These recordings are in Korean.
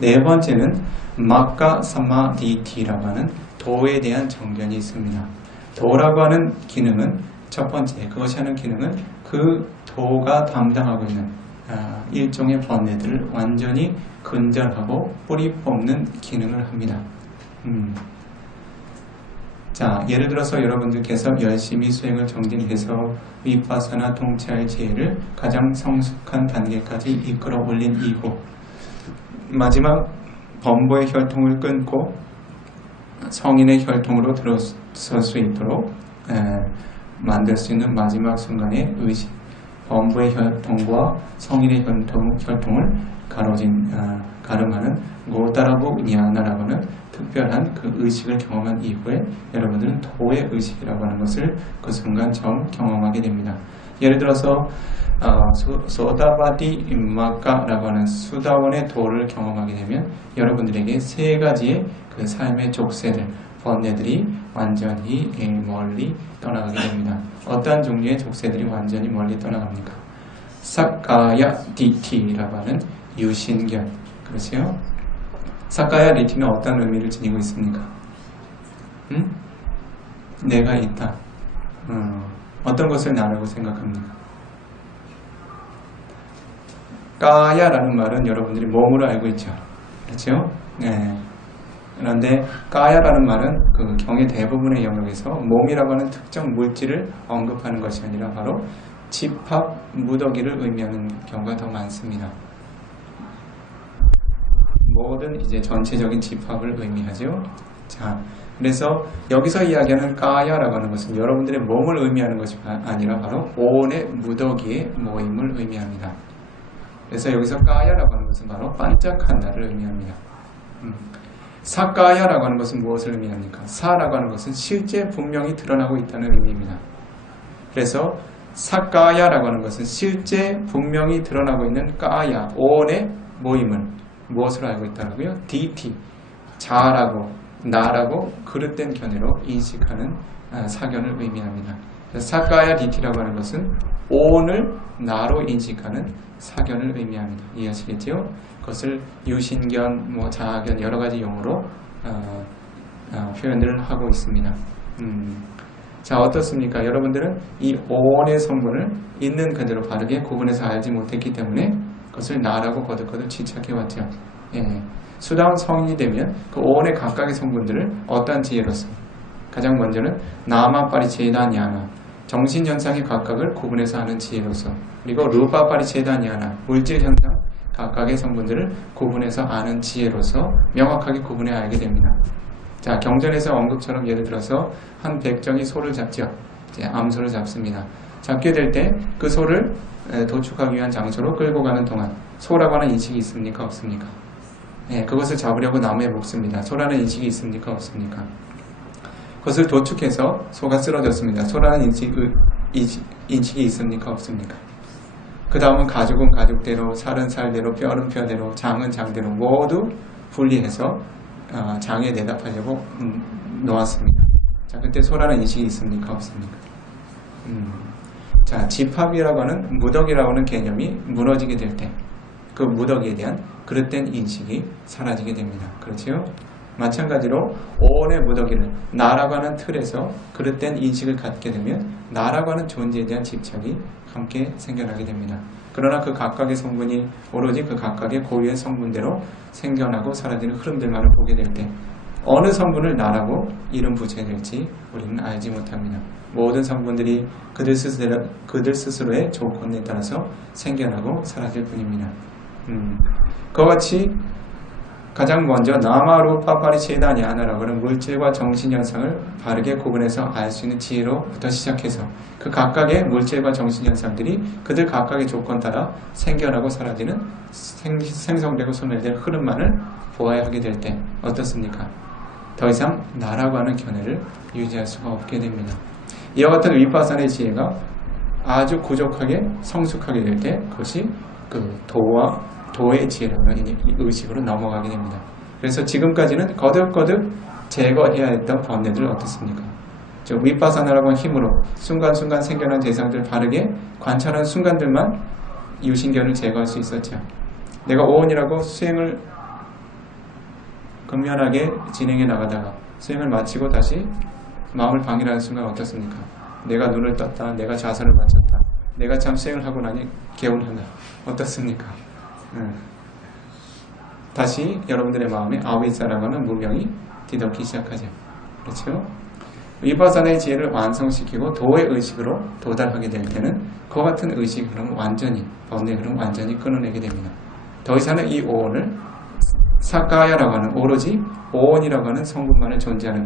네 번째는 마카 사마디티라고 하는 도에 대한 정견이 있습니다. 도라고 하는 기능은 첫 번째, 그것이 하는 기능은 그 도가 담당하고 있는 일종의 번뇌들을 완전히 근절하고 뿌리 뽑는 기능을 합니다. 자, 예를 들어서 여러분들께서 열심히 수행을 정진해서 위파사나 통치할 지혜를 가장 성숙한 단계까지 이끌어 올린 이후 마지막 범보의 혈통을 끊고 성인의 혈통으로 들어설 수 있도록 만들 수 있는 마지막 순간의 의식, 범보의 혈통과 성인의 혈통을 가름하는 고다라부 냐나라고 하는 특별한 그 의식을 경험한 이후에 여러분들은 도의 의식이라고 하는 것을 그 순간 처음 경험하게 됩니다. 예를 들어서 소다바디 임마카라고 하는 수다원의 도를 경험하게 되면 여러분들에게 세 가지의 그 삶의 족쇄들, 번뇌들이 완전히 멀리 떠나가게 됩니다. 어떠한 종류의 족쇄들이 완전히 멀리 떠나갑니까? 사카야 디티라고 하는 유신견, 그렇죠? 사카야 디티는 어떤 의미를 지니고 있습니까? 내가 있다. 어떤 것을 나라고 생각합니까? 까야라는 말은 여러분들이 몸으로 알고 있죠. 그렇죠? 네. 그런데 까야라는 말은 그 경의 대부분의 영역에서 몸이라고 하는 특정 물질을 언급하는 것이 아니라 바로 집합, 무더기를 의미하는 경우가 더 많습니다. 모든 이제 전체적인 집합을 의미하죠. 자, 그래서 여기서 이야기하는 까야라고 하는 것은 여러분들의 몸을 의미하는 것이 아니라 바로 온의 무더기의 모임을 의미합니다. 그래서 여기서 까야라고 하는 것은 바로 반짝한다를 의미합니다. 사까야라고 하는 것은 무엇을 의미합니까? 사라고 하는 것은 실제 분명히 드러나고 있다는 의미입니다. 그래서 사까야라고 하는 것은 실제 분명히 드러나고 있는 까야, 온의 모임을 무엇으로 알고 있다고요? 디티, 자라고, 나라고 그릇된 견해로 인식하는 사견을 의미합니다. 사까야 디티라고 하는 것은 온을 나로 인식하는 사견을 의미합니다. 이해하시겠죠? 그것을 유신견, 자아견 여러 가지 용어로 표현을 하고 있습니다. 자, 어떻습니까? 여러분들은 이 온의 성분을 있는 그대로 바르게 구분해서 알지 못했기 때문에 그것을 나라고 거듭거듭 집착해왔죠. 예. 수다운 성인이 되면 그 온의 각각의 성분들을 어떠한 지혜로서 가장 먼저는 나마빠리 제다냐나 정신현상의 각각을 구분해서 아는 지혜로서 그리고 루파빠리 제다냐나 물질현상 각각의 성분들을 구분해서 아는 지혜로서 명확하게 구분해 알게 됩니다. 자, 경전에서 언급처럼 예를 들어서 한 백정이 소를 잡죠. 이제 암소를 잡습니다. 잡게 될 때 그 소를 도축하기 위한 장소로 끌고 가는 동안 소라고 하는 인식이 있습니까? 없습니까? 네, 그것을 잡으려고 나무에 묶습니다. 소라는 인식이 있습니까? 없습니까? 그것을 도축해서 소가 쓰러졌습니다. 소라는 인식이 있습니까? 없습니까? 그 다음은 가죽은 가죽대로, 살은 살대로, 뼈는 뼈대로, 장은 장대로 모두 분리해서 장에 내다하려고 놓았습니다. 자, 그때 소라는 인식이 있습니까? 없습니까? 자, 집합이라고 하는 무덕이라고 하는 개념이 무너지게 될 때 그 무덕에 대한 그릇된 인식이 사라지게 됩니다. 그렇지요? 마찬가지로 온의 무더기를 나라고 하는 틀에서 그릇된 인식을 갖게 되면 나라고 하는 존재에 대한 집착이 함께 생겨나게 됩니다. 그러나 그 각각의 성분이 오로지 그 각각의 고유의 성분대로 생겨나고 사라지는 흐름들만을 보게 될 때 어느 성분을 나라고 이름 붙여야 될지 우리는 알지 못합니다. 모든 성분들이 그들 스스로의 조건에 따라서 생겨나고 사라질 뿐입니다. 그와 같이 가장 먼저 나마루파파리 제다냐나라고 하는 물질과 정신현상을 바르게 구분해서 알 수 있는 지혜로부터 시작해서 그 각각의 물질과 정신현상들이 그들 각각의 조건 따라 생겨나고 사라지는 생성되고 소멸될 흐름만을 보아야 하게 될 때 어떻습니까? 더 이상 나라고 하는 견해를 유지할 수가 없게 됩니다. 이와 같은 위파사나의 지혜가 아주 부족하게 성숙하게 될 때 그것이 그 도의 지혜라는 의식으로 넘어가게 됩니다. 그래서 지금까지는 거듭거듭 제거해야 했던 번뇌들 어떻습니까? 즉 위파사나라고 하는 힘으로 순간순간 생겨난 대상들 바르게 관찰하는 순간들만 유신견을 제거할 수 있었죠. 내가 오온이라고 수행을 근면하게 진행해 나가다가 수행을 마치고 다시 마음을 방해하는 순간 어떻습니까? 내가 눈을 떴다, 내가 자선을 마쳤다, 내가 참 수행을 하고 나니 개운하다. 어떻습니까? 다시 여러분들의 마음에 아비사라고 하는 문명이 뒤덮기 시작하죠. 그렇죠? 위파사나의 지혜를 완성시키고 도의 의식으로 도달하게 될 때는 그와 같은 의식 흐름 완전히, 번뇌 흐름 완전히 끊어내게 됩니다. 더 이상은 이 오온을 사카야라고 하는 오로지 오온이라고 하는 성분만을 존재하는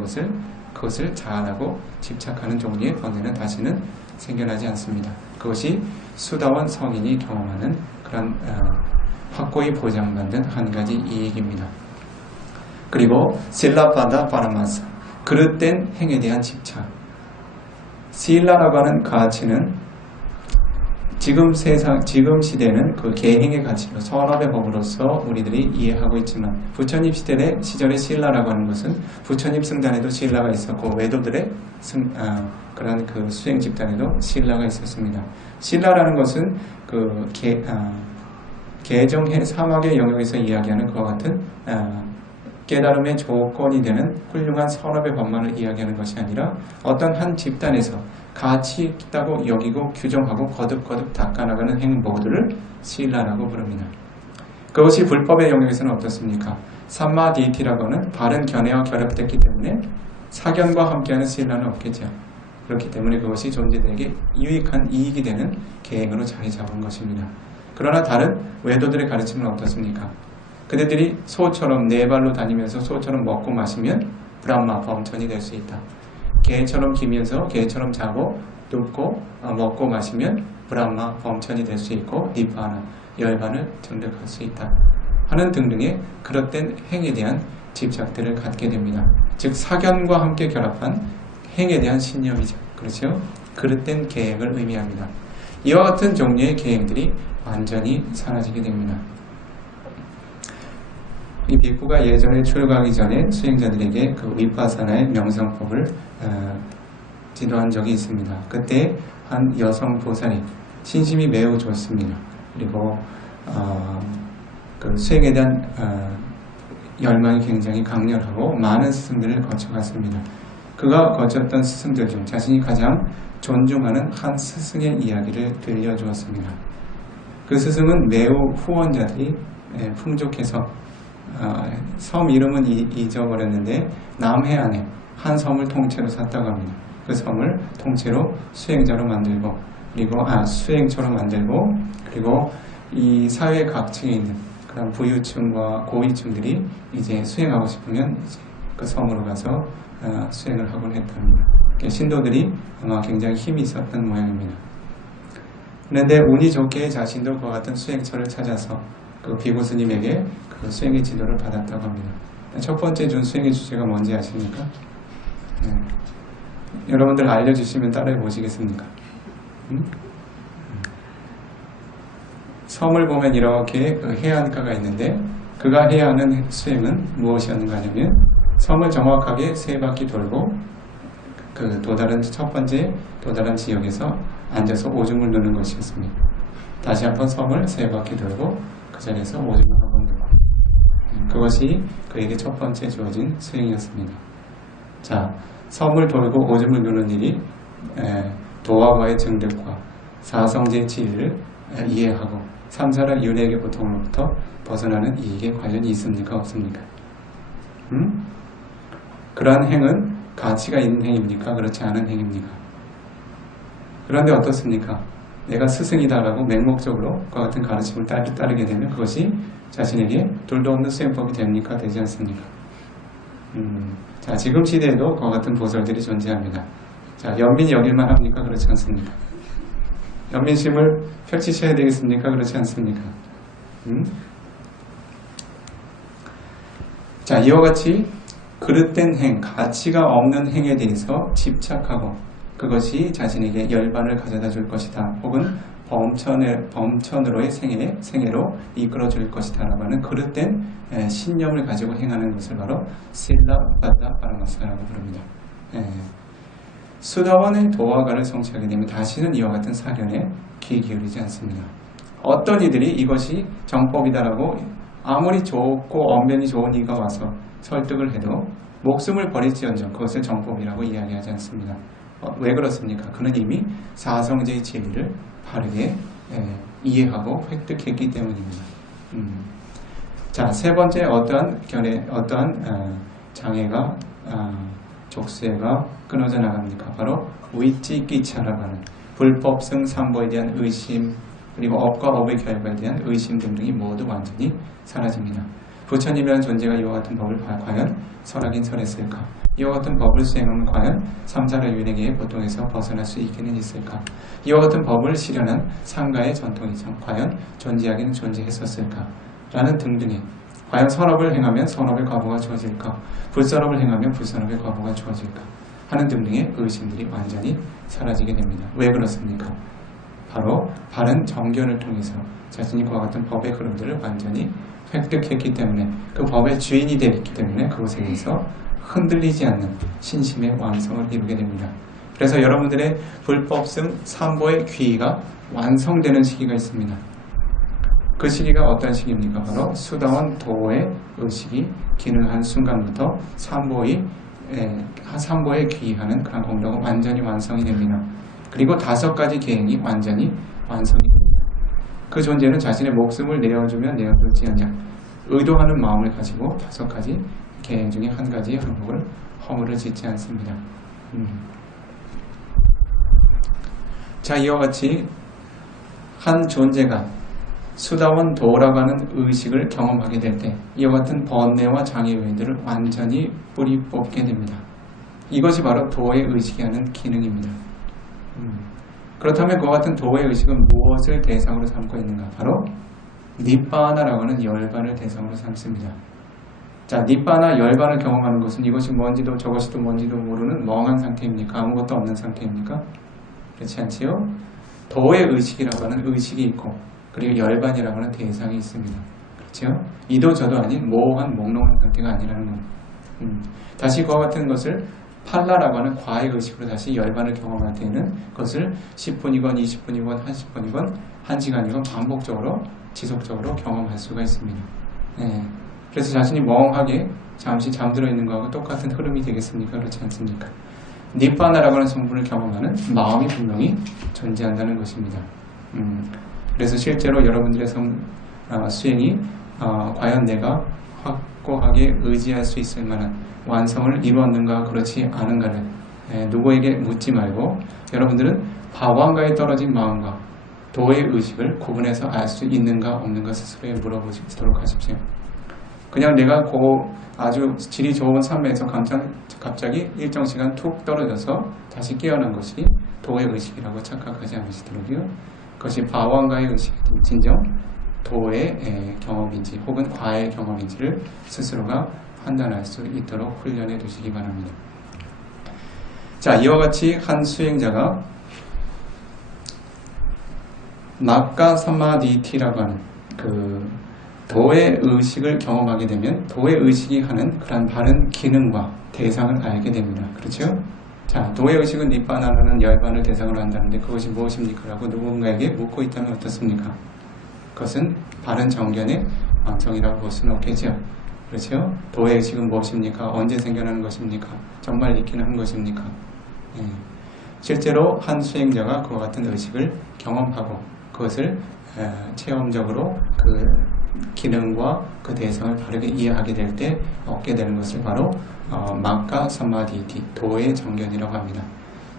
그것을 자아하고 집착하는 종류의 번뇌는 다시는 생겨나지 않습니다. 그것이 수다원 성인이 경험하는 그런 확고히 보장받는 한 가지 이익입니다. 그리고 실라파다 파라마사, 그릇된 행에 대한 집착. 실라라고 하는 가치는 지금 시대는 그 계행의 가치로 선업의 법으로서 우리들이 이해하고 있지만 부처님 시절의 실라라고 하는 것은 부처님 승단에도 실라가 있었고 외도들의 그런 그 수행 집단에도 실라가 있었습니다. 실라라는 것은 그 개정해 사막의 영역에서 이야기하는 그와 같은 깨달음의 조건이 되는 훌륭한 선업의 법만을 이야기하는 것이 아니라 어떤 한 집단에서 가치 있다고 여기고 규정하고 거듭거듭 닦아나가는 행보들을 실라라고 부릅니다. 그것이 불법의 영역에서는 어떻습니까? 삼마디티라고 하는 바른 견해와 결합됐기 때문에 사견과 함께하는 실라는 없겠죠. 그렇기 때문에 그것이 존재들에게 유익한 이익이 되는 계획으로 자리 잡은 것입니다. 그러나 다른 외도들의 가르침은 어떻습니까? 그들이 소처럼 네 발로 다니면서 소처럼 먹고 마시면 브람마 범천이 될 수 있다. 개처럼 기면서 개처럼 자고 눕고 먹고 마시면 브람마 범천이 될 수 있고 니파나 열반을 증득할 수 있다 하는 등등의 그릇된 행에 대한 집착들을 갖게 됩니다. 즉 사견과 함께 결합한 행에 대한 신념이죠. 그렇죠? 그릇된 계획을 의미합니다. 이와 같은 종류의 계획들이 완전히 사라지게 됩니다. 이 비쿠가 예전에 출가하기 전에 수행자들에게 그 위파사나의 명상법을 지도한 적이 있습니다. 그때 한 여성 보살이 신심이 매우 좋습니다. 그리고 그 수행에 대한 열망이 굉장히 강렬하고 많은 스승들을 거쳐갔습니다. 그가 거쳤던 스승들 중 자신이 가장 존중하는 한 스승의 이야기를 들려주었습니다. 그 스승은 매우 후원자들이 풍족해서 섬 이름은 잊어버렸는데 남해안에 한 섬을 통째로 샀다고 합니다. 그 섬을 통째로 수행자로 만들고 수행처로 만들고 그리고 이 사회 각층에 있는 그런 부유층과 고위층들이 이제 수행하고 싶으면 이제 그 섬으로 가서 수행을 하곤 했답니다. 신도들이 아마 굉장히 힘이 있었던 모양입니다. 그런데 운이 좋게 자신도 그와 같은 수행처를 찾아서 그 비구 스님에게 그 수행의 지도를 받았다고 합니다. 첫 번째 준 수행의 주제가 뭔지 아십니까? 네. 여러분들 알려주시면 따라해 보시겠습니까? 섬을 보면 이렇게 그 해안가가 있는데 그가 해야 하는 수행은 무엇이었는가 하냐면 섬을 정확하게 3바퀴 돌고 그 첫 번째 도달한 지역에서 앉아서 오줌을 누는 것이었습니다. 다시 한번 섬을 3바퀴 돌고 그 자리에서 오줌을 한번 누고 그것이 그에게 첫 번째 주어진 수행이었습니다. 자, 섬을 돌고 오줌을 누는 일이 도화과의 증득과 사성제의 진리를 이해하고 삼사라 윤회의 고통으로부터 벗어나는 이익에 관련이 있습니까? 없습니까? 그러한 행은 가치가 있는 행입니까? 그렇지 않은 행입니까? 그런데 어떻습니까? 내가 스승이다라고 맹목적으로 그와 같은 가르침을 따르게 되면 그것이 자신에게 둘도 없는 수행법이 됩니까? 되지 않습니까? 자, 지금 시대에도 그와 같은 보살들이 존재합니다. 자, 연민이 여길만 합니까? 그렇지 않습니까? 연민심을 펼치셔야 되겠습니까? 그렇지 않습니까? 자, 이와 같이 그릇된 행, 가치가 없는 행에 대해서 집착하고 그것이 자신에게 열반을 가져다 줄 것이다. 혹은 범천으로의 생애로 이끌어 줄 것이다. 라고 하는 그릇된 신념을 가지고 행하는 것을 바로 실라바다 파라마사라고 부릅니다. 수다원의 도화가를 성취하게 되면 다시는 이와 같은 사견에 귀 기울이지 않습니다. 어떤 이들이 이것이 정법이다라고 아무리 좋고 언변이 좋은 이가 와서 설득을 해도 목숨을 버릴지언정 그것을 정법이라고 이야기하지 않습니다. 왜 그렇습니까? 그는 이미 사성제의 진리를 바르게 이해하고 획득했기 때문입니다. 자, 세 번째 어떠한 장애가 족쇄가 끊어져 나갑니까? 바로 위찌기차라고 하는 불법성 삼보에 대한 의심, 그리고 업과 업의 결과에 대한 의심 등등이 모두 완전히 사라집니다. 부처님이라는 존재가 이와 같은 법을 과연 설하긴 설했을까? 이와 같은 법을 수행하면 과연 삼사라 윤회계의 고통에서 벗어날 수 있기는 있을까? 이와 같은 법을 실현한 상가의 전통이 과연 존재하기는 존재했었을까? 라는 등등의 과연 선업을 행하면 선업의 과보가 주어질까? 불선업을 행하면 불선업의 과보가 주어질까? 하는 등등의 의심들이 완전히 사라지게 됩니다. 왜 그렇습니까? 바로 바른 정견을 통해서 자신이 그와 같은 법의 흐름들을 완전히 획득했기 때문에 그 법의 주인이 되었기 때문에 그것에 의해서 흔들리지 않는 신심의 완성을 이루게 됩니다. 그래서 여러분들의 불법성 삼보의 귀의가 완성되는 시기가 있습니다. 그 시기가 어떤 시기입니까? 바로 수다원 도의 의식이 기능한 순간부터 삼보의 귀의하는 그런 공덕은 완전히 완성이 됩니다. 그리고 5가지 계행이 완전히 완성이 됩니다. 그 존재는 자신의 목숨을 내어주면 내어줄지언정 의도하는 마음을 가지고 5가지 계행 중에 한 가지의 항목을 허물을 짓지 않습니다. 자, 이와 같이 한 존재가 수다원 도라고 하는 의식을 경험하게 될 때 이와 같은 번뇌와 장애 요인들을 완전히 뿌리 뽑게 됩니다. 이것이 바로 도의 의식이 하는 기능입니다. 그렇다면 그와 같은 도의 의식은 무엇을 대상으로 삼고 있는가? 바로 니빠나라고 하는 열반을 대상으로 삼습니다. 자, 니빠나 열반을 경험하는 것은 이것이 뭔지도 저것이 또 뭔지도 모르는 멍한 상태입니까? 아무것도 없는 상태입니까? 그렇지 않지요? 도의 의식이라고 하는 의식이 있고 그리고 열반이라고 하는 대상이 있습니다. 그렇죠? 이도 저도 아닌 모호한 몽롱한 상태가 아니라는 겁니다. 다시 그와 같은 것을 팔라라고 하는 과의 의식으로 다시 열반을 경험할 때는 그것을 10분이건 20분이건 30분이건 1시간이건 반복적으로 지속적으로 경험할 수가 있습니다. 그래서 자신이 멍하게 잠시 잠들어 있는 것하고 똑같은 흐름이 되겠습니까? 그렇지 않습니까? 니빠나라고 하는 성분을 경험하는 마음이 분명히 존재한다는 것입니다. 그래서 실제로 여러분들의 수행이 과연 내가 확고하게 의지할 수 있을 만한 완성을 이루었는가 그렇지 않은가를 누구에게 묻지 말고 여러분들은 바왕가에 떨어진 마음과 도의 의식을 구분해서 알 수 있는가 없는가 스스로에 물어보시도록 하십시오. 그냥 내가 아주 질이 좋은 삶에서 갑자기 일정 시간 툭 떨어져서 다시 깨어난 것이 도의 의식이라고 착각하지 않으시도록요. 그것이 바왕가의 의식, 진정 도의 경험인지 혹은 과의 경험인지를 스스로가 판단할 수 있도록 훈련해 두시기 바랍니다. 자, 이와 같이 한 수행자가 막가 사마디티라고 하는 그 도의 의식을 경험하게 되면 도의 의식이 하는 그런 바른 기능과 대상을 알게 됩니다. 그렇죠? 자, 도의 의식은 니빠나라는 열반을 대상으로 한다는데 그것이 무엇입니까? 라고 누군가에게 묻고 있다면 어떻습니까? 그것은 바른 정견의 완성이라고 볼 수는 없겠죠. 그렇죠? 도의 의식은 무엇입니까? 언제 생겨나는 것입니까? 정말 있기는 한 것입니까? 실제로 한 수행자가 그와 같은 의식을 경험하고 그것을 체험적으로 그 기능과 그 대상을 바르게 이해하게 될 때 얻게 되는 것을 바로 막가 사마디티, 도의 정견이라고 합니다.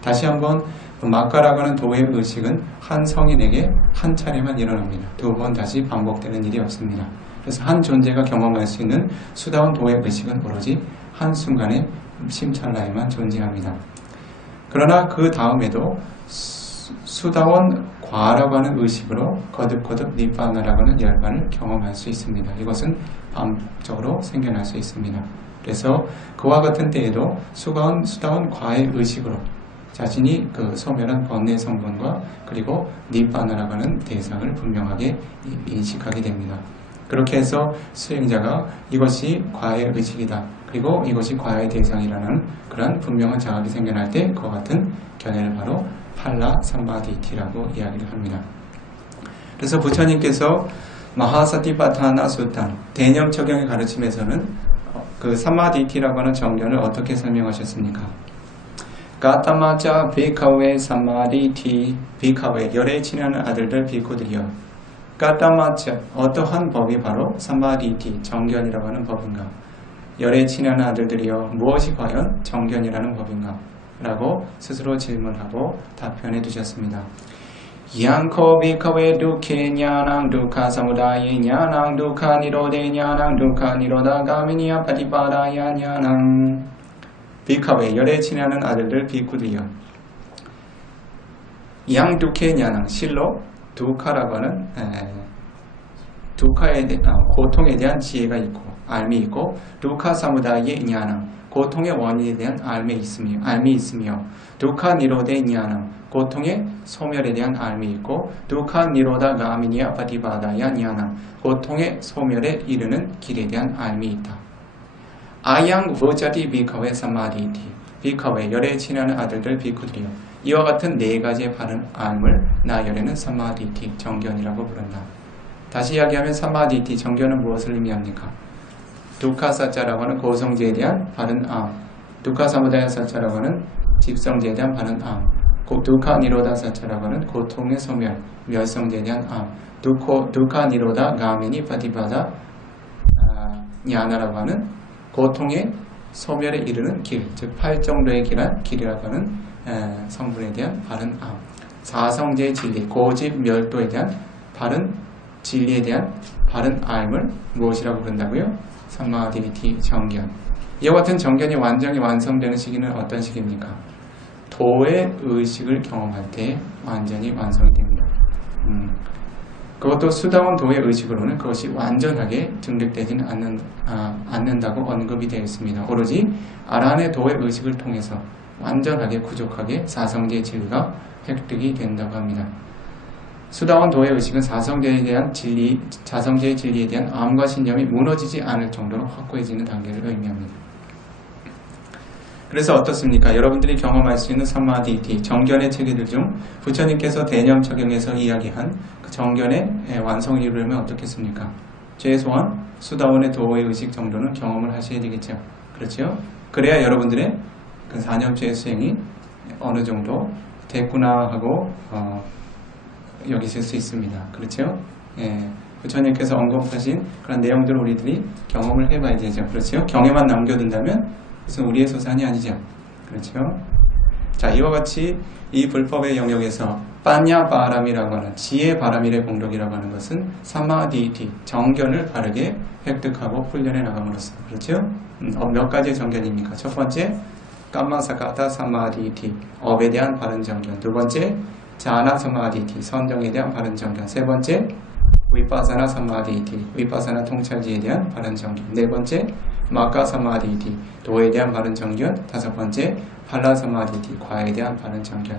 다시 한번 막가라고 하는 도의 의식은 한 성인에게 한 차례만 일어납니다. 2번 다시 반복되는 일이 없습니다. 그래서 한 존재가 경험할 수 있는 수다운 도의 의식은 오로지 한순간의 심찰나에만 존재합니다. 그러나 그 다음에도 수다원 과라고 하는 의식으로 거듭거듭 니빠나라고 하는 열반을 경험할 수 있습니다. 이것은 반복적으로 생겨날 수 있습니다. 그래서 그와 같은 때에도 수다원 과의 의식으로 자신이 그 소멸한 번뇌 성분과 그리고 니빠나라고 하는 대상을 분명하게 인식하게 됩니다. 그렇게 해서 수행자가 이것이 과의 의식이다. 그리고 이것이 과의 대상이라는 그런 분명한 자각이 생겨날 때 그와 같은 견해를 바로 팔라 삼바디티라고 이야기를 합니다. 그래서 부처님께서 마하사티파타나 수탄 대념처경의 가르침에서는 그 삼마디티라고 하는 정견을 어떻게 설명하셨습니까? 가타마자 비카웨 삼마디티 비카웨 열에 친하는 아들들 비코들이여 가타마자 어떠한 법이 바로 삼마디티 정견이라고 하는 법인가? 열에 친하는 아들들이여 무엇이 과연 정견이라는 법인가? 라고 스스로 질문하고 답변해 주셨습니다. 양코 비카웨 두케 냐낭 두카 사무다예 냐낭 두카 니로데 냐낭 두카 니로다 가미니아 파티파다야 냐낭 비카웨 열에 친하는 아들들 비쿠들이여 양 두케 냐낭 실로 두카라고 하는 두카에 대한 고통에 대한 지혜가 있고 알미 있고 두카 사무다예 냐낭 고통의 원인에 대한 알미 있으며 두카 니로데 냐낭 고통의 소멸에 대한 알미 있고 두카 니로다 가미니아 파티바다야 냐낭 고통의 소멸에 이르는 길에 대한 알미 있다. 아양 보자디 비카웨 사마디티 비카웨 열에 친하는 아들들 비쿠들이여 이와 같은 네 가지의 바른 알을 나 열에는 사마디티 정견이라고 부른다. 다시 이야기하면 사마디티 정견은 무엇을 의미합니까? 두카사자라고 하는 고성제에 대한 바른 암, 두카사무다야사자라고 하는 집성제에 대한 바른 암, 두카니로다사자라고 하는 고통의 소멸, 멸성제에 대한 암, 두카니로다 가미니 파티바다 냐나라고 하는 고통의 소멸에 이르는 길, 즉 8정도의 길이라고 하는 성분에 대한 바른 암, 사성제의 진리, 고집 멸도에 대한 바른 진리에 대한 바른 암을 무엇이라고 부른다고요? 삼마디티 정견. 이와 같은 정견이 완전히 완성되는 시기는 어떤 시기입니까? 도의 의식을 경험할 때 완전히 완성이 됩니다. 그것도 수다원 도의 의식으로는 그것이 완전하게 증득되지는 않는다고 언급이 되어 있습니다. 오로지 아란의 도의 의식을 통해서 완전하게 구족하게 사성제의 진리가 획득이 된다고 합니다. 수다원 도의 의식은 사성제의 진리에 대한 암과 신념이 무너지지 않을 정도로 확고해지는 단계를 의미합니다. 그래서 어떻습니까? 여러분들이 경험할 수 있는 삼마디티, 정견의 체계들 중 부처님께서 대념척용에서 이야기한 그 정견의 완성을 이루려면 어떻겠습니까? 최소한 수다원의 도의 의식 정도는 경험을 하셔야 되겠죠. 그렇죠? 그래야 여러분들의 그 4년째 수행이 어느 정도 됐구나 하고 여기실 수 있습니다. 그렇죠? 예, 부처님께서 언급하신 그런 내용들을 우리들이 경험을 해봐야 되죠. 그렇죠? 경에만 남겨둔다면 그것은 우리의 소산이 아니죠. 그렇죠? 자, 이와 같이 이 불법의 영역에서 빠냐 바람이라고 하는 지혜 바람일의 공덕이라고 하는 것은 사마디티, 정견을 바르게 획득하고 훈련해 나감으로써. 그렇죠? 몇 가지의 정견입니까? 첫 번째, 깜마사카타 사마디티, 업에 대한 바른 정견. 두 번째, 자나 사마디티, 선정에 대한 바른 정견. 세 번째, 위파사나 사마디티, 위파사나 통찰지에 대한 바른 정견. 네 번째, 마카 사마디티, 도에 대한 바른 정견. 다섯 번째, 팔라 사마디티, 과에 대한 바른 정견.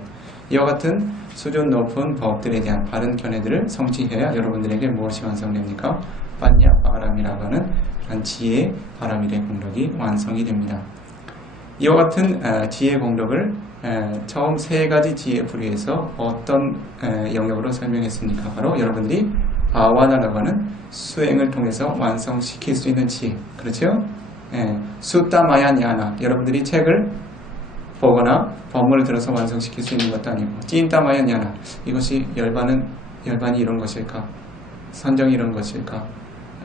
이와 같은 수준 높은 법들에 대한 바른 견해들을 성취해야 여러분들에게 무엇이 완성됩니까? 빠냐 바람이라고 하는 그런 지혜 바람일의 공덕이 완성이 됩니다. 이와 같은 지혜 공덕을 처음 세 가지 지혜 부류에서 어떤 영역으로 설명했습니까? 바로 여러분들이 바와나라고 하는 수행을 통해서 완성시킬 수 있는 지혜. 그렇죠? 수따마야냐나, 여러분들이 책을 보거나 법문을 들어서 완성시킬 수 있는 것도 아니고, 찐따마야냐나, 이것이 열반이 이런 것일까? 선정이 이런 것일까?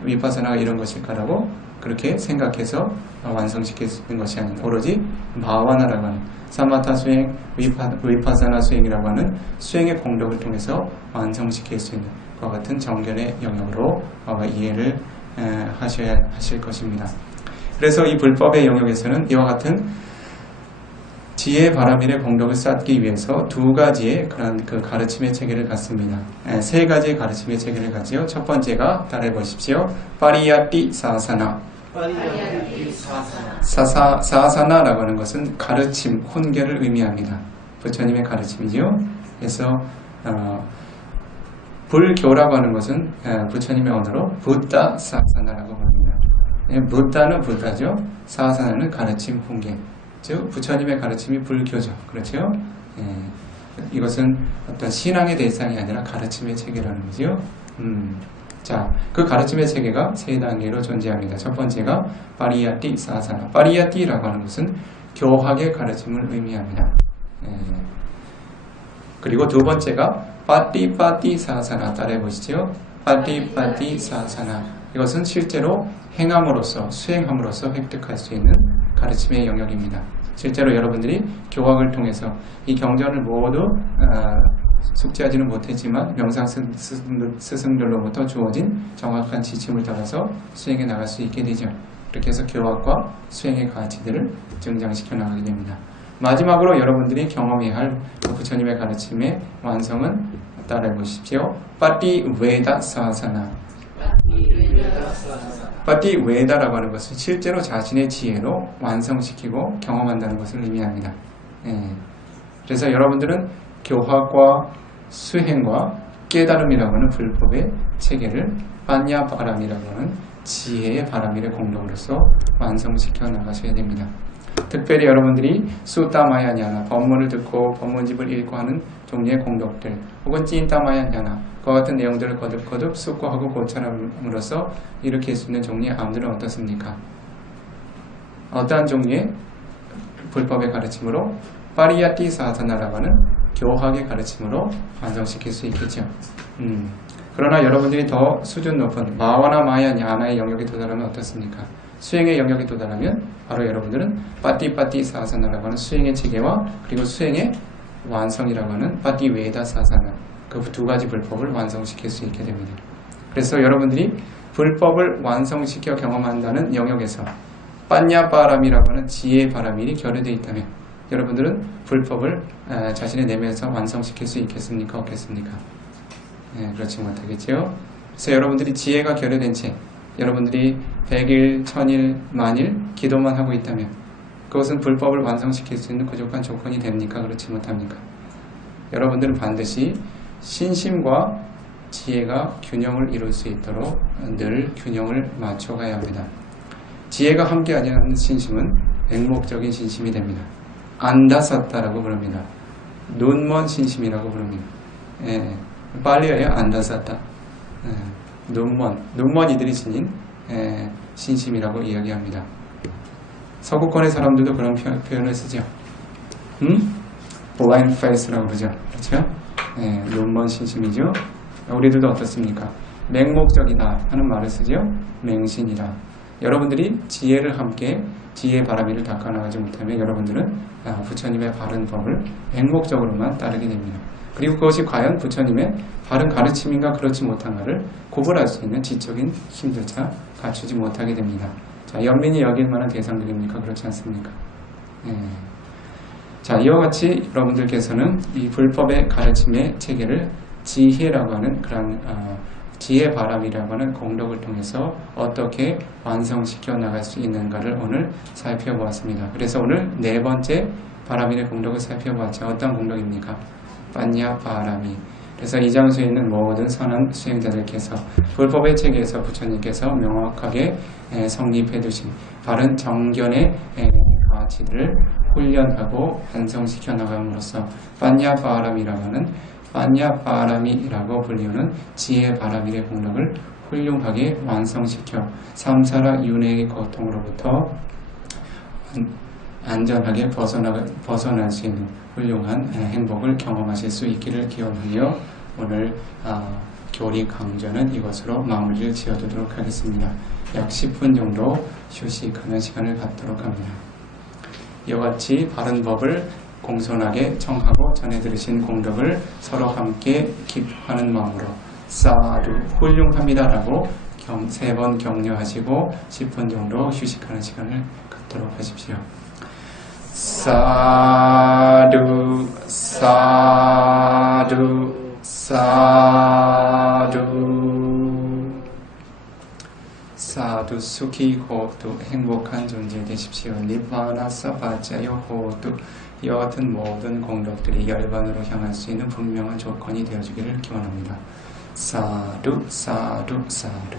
위파사나가 이런 것일까라고 그렇게 생각해서 완성시킬 수 있는 것이 아닌 오로지 바와나라고 하는 사마타 수행, 위파사나 수행이라고 하는 수행의 공덕을 통해서 완성시킬 수 있는 그와 같은 정견의 영역으로 이해를 하실 것입니다. 그래서 이 불법의 영역에서는 이와 같은 지혜 바람일의 공덕을 쌓기 위해서 두 가지의 그런 그 가르침의 체계를 갖습니다. 세 가지의 가르침의 체계를 갖지요. 첫 번째가 따라해 보십시오. 파리야티 사사나. 사사나라고 하는 것은 가르침, 훈계를 의미합니다. 부처님의 가르침이죠. 그래서 불교라고 하는 것은 부처님의 언어로 부다 사사나라고 부릅니다. 부다는 부다죠. 사사나는 가르침, 훈계. 즉 부처님의 가르침이 불교죠. 그렇죠? 이것은 어떤 신앙의 대상이 아니라 가르침의 체계라는 거죠. 자, 그 가르침의 체계가 세 단계로 존재합니다. 첫 번째가 파리야티 사사나. 파리야티라고 하는 것은 교학의 가르침을 의미합니다. 그리고 두 번째가 파티파티 사사나. 따라해 보시죠. 파티파티 사사나. 이것은 실제로 행함으로써, 수행함으로써 획득할 수 있는 가르침의 영역입니다. 실제로 여러분들이 교학을 통해서 이 경전을 모두 숙지하지는 못했지만 명상 스승들로부터 주어진 정확한 지침을 따라서 수행해 나갈 수 있게 되죠. 이렇게 해서 교학과 수행의 가치들을 증장시켜 나가게 됩니다. 마지막으로 여러분들이 경험해야 할 부처님의 가르침의 완성은 따라해 보십시오. 파티웨다 사사나. 파티웨다라고 하는 것은 실제로 자신의 지혜로 완성시키고 경험한다는 것을 의미합니다. 그래서 여러분들은 교학과 수행과 깨달음이라고 하는 불법의 체계를 빠냐바람이라고 하는 지혜의 바람일의 공덕으로서 완성시켜 나가셔야 됩니다. 특별히 여러분들이 수타마야냐나, 법문을 듣고 법문집을 읽고 하는 종류의 공덕들, 혹은 찐타마야냐나, 그와 같은 내용들을 거듭거듭 숙고하고 고찰함으로써 일으킬 수 있는 종류의 암들은 어떻습니까? 어떠한 종류의 불법의 가르침으로 파리야티 사사나라고 하는 교학의 가르침으로 완성시킬 수 있겠죠. 그러나 여러분들이 더 수준 높은 마와나 마야냐나의 영역에 도달하면 어떻습니까? 수행의 영역에 도달하면 바로 여러분들은 파티파티 사사나라고 하는 수행의 체계와 그리고 수행의 완성이라고 하는 파티웨다 사사나, 그 두 가지 불법을 완성시킬 수 있게 됩니다. 그래서 여러분들이 불법을 완성시켜 경험한다는 영역에서 빠냐바람이라고 하는 지혜의 바람일이 결여되어 있다면 여러분들은 불법을 자신의 내면에서 완성시킬 수 있겠습니까? 없겠습니까? 그렇지 못하겠죠. 그래서 여러분들이 지혜가 결여된 채 여러분들이 100일, 1000일, 만일 기도만 하고 있다면 그것은 불법을 완성시킬 수 있는 부족한 조건이 됩니까? 그렇지 못합니까? 여러분들은 반드시 신심과 지혜가 균형을 이룰 수 있도록 늘 균형을 맞춰가야 합니다. 지혜가 함께하지 않는 신심은 맹목적인 신심이 됩니다. 안다사타라고 부릅니다. 눈먼 신심이라고 부릅니다. 빨리어요. 안다사타. 눈먼 이들이 지닌 신심이라고 이야기합니다. 서구권의 사람들도 그런 표현을 쓰죠. blind face라고 그러죠. 그렇죠? 눈먼 신심이죠. 우리들도 어떻습니까? 맹목적이다 하는 말을 쓰죠. 맹신이다. 여러분들이 지혜를 함께 지혜의 바람이를 닦아나가지 못하면 여러분들은 부처님의 바른 법을 맹목적으로만 따르게 됩니다. 그리고 그것이 과연 부처님의 바른 가르침인가 그렇지 못한가를 구분할 수 있는 지적인 힘조차 갖추지 못하게 됩니다. 자, 연민이 여길 만한 대상들입니까? 그렇지 않습니까? 자, 이와 같이 여러분들께서는 이 불법의 가르침의 체계를 지혜라고 하는 그런 지혜 바람이라고 하는 공덕을 통해서 어떻게 완성시켜 나갈 수 있는가를 오늘 살펴보았습니다. 그래서 오늘 네 번째 바람일의 공덕을 살펴보았죠. 어떤 공덕입니까? 빠냐 바람이. 그래서 이 장소에 있는 모든 선한 수행자들께서 불법의 체계에서 부처님께서 명확하게 성립해 두신 바른 정견의 가치들을 훈련하고 완성시켜 나감으로써 빠냐 바람이라고 하는 빠냐 바람이라고 불리우는 지혜 바람일의 공덕을 훌륭하게 완성시켜 삼사라 윤회의 고통으로부터 안전하게 벗어날 수 있는 훌륭한 행복을 경험하실 수 있기를 기원하며 오늘 교리 강좌는 이것으로 마무리를 지어두도록 하겠습니다. 약 10분 정도 휴식하는 시간을 갖도록 합니다. 이와 같이 바른 법을 공손하게 청하고 전해 들으신 공덕을 서로 함께 기뻐하는 마음으로 사두 훌륭합니다라고 3번 격려하시고 10분 정도 휴식하는 시간을 갖도록 하십시오. 사두 사두 사두 사두 수키 호두 행복한 존재 되십시오. 니바나 사바자요 호두 이와 같은 모든 공덕들이 열반으로 향할 수 있는 분명한 조건이 되어주기를 기원합니다. 사두 사두 사두